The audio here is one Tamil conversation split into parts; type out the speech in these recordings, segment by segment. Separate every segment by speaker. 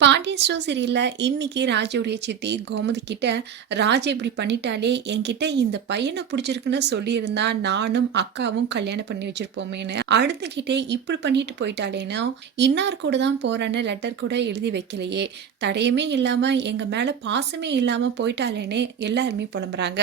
Speaker 1: பாண்டியன் ஸ்டோர் சீரியலில் இன்னைக்கு ராஜோடைய சித்தி கோமதி கிட்ட ராஜா இப்படி பண்ணிட்டாலே என்கிட்ட இந்த பையனை பிடிச்சிருக்குன்னு சொல்லியிருந்தா நானும் அக்காவும் கல்யாணம் பண்ணி வச்சிருப்போமேன்னு அடுத்துக்கிட்டே இப்படி பண்ணிட்டு போயிட்டாலேன்னா இன்னார் கூட தான் போறேன்னு லெட்டர் கூட எழுதி வைக்கலையே தடையுமே இல்லாமல் எங்கள் மேலே பாசமே இல்லாமல் போயிட்டாலேனே எல்லாருமே புலம்புறாங்க.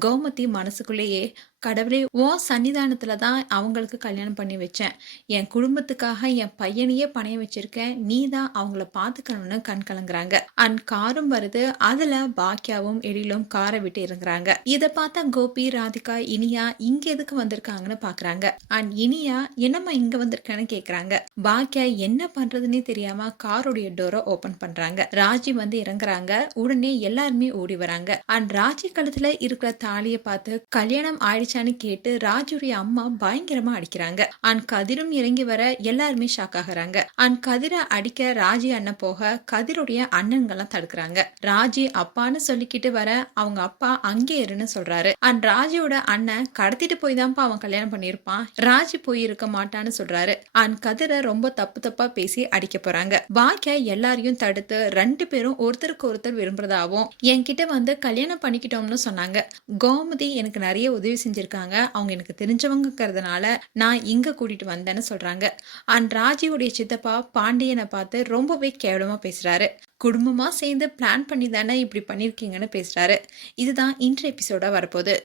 Speaker 1: கோமதி மனசுக்குள்ளேயே கடவுளே ஓ சன்னிதானத்தில் தான் அவங்களுக்கு கல்யாணம் பண்ணி வச்சேன். என் குடும்பத்துக்காக என் பையனையே பணைய வச்சிருக்கேன் நீ தான் அவங்கள பார்த்துக்கணும்னு கண் கலங்குறாங்க. அண்ட் காரும் வருது அதுல பாக்கியாவும் எழிலும் காரை விட்டு இறங்குறாங்க. இதை பார்த்தா கோபி ராதிகா இனியா இங்க எதுக்கு வந்திருக்காங்கன்னு பாக்குறாங்க. அண்ட் இனியா என்னம்மா இங்க வந்திருக்கேன்னு கேக்குறாங்க. பாக்கியா என்ன பண்றதுன்னே தெரியாம காருடைய டோரை ஓபன் பண்றாங்க. ராஜி வந்து இறங்குறாங்க உடனே எல்லாருமே ஓடி வராங்க. அண்ட் ராஜி கழுத்துல இருக்கிற தாலியை பார்த்து கல்யாணம் ஆயிடுச்சு ஆயிடுச்சான்னு கேட்டு ராஜுடைய அம்மா பயங்கரமா அடிக்கிறாங்க. அண்ட் கதிரும் இறங்கி வர எல்லாருமே ஷாக் ஆகுறாங்க. அண்ட் கதிரை அடிக்க ராஜி அண்ணன் போக கதிருடைய அண்ணன்கள்லாம் தடுக்கிறாங்க. ராஜி அப்பான்னு சொல்லிக்கிட்டு வர அவங்க அப்பா அங்கே இருன்னு சொல்றாரு. அண்ட் ராஜியோட அண்ணன் கடத்திட்டு போய் தான்ப்பா அவன் கல்யாணம் பண்ணியிருப்பான். ராஜி போய் இருக்க மாட்டான்னு சொல்றாரு. அண்ட் கதிரை ரொம்ப தப்பு தப்பா பேசி அடிக்க போறாங்க. பாக்கியா எல்லாரையும் தடுத்து ரெண்டு பேரும் ஒருத்தருக்கு ஒருத்தர் விரும்புறதாவும் என்கிட்ட வந்து கல்யாணம் பண்ணிக்கிட்டோம்னு சொன்னாங்க. கோமதி எனக்கு நிறைய உதவி பேசியிருக்காங்க அவங்க எனக்கு தெரிஞ்சவங்கிறதுனால நான் இங்க கூட்டிட்டு வந்தேன்னு சொல்றாங்க. அண்ட் ராஜியுடைய சித்தப்பா பாண்டியனை பார்த்து ரொம்பவே கேவலமா பேசுறாரு. குடும்பமா சேர்ந்து பிளான் பண்ணி தானே இப்படி பண்ணிருக்கீங்கன்னு பேசுறாரு. இதுதான் இன்றைய எபிசோடா வரப்போகுது.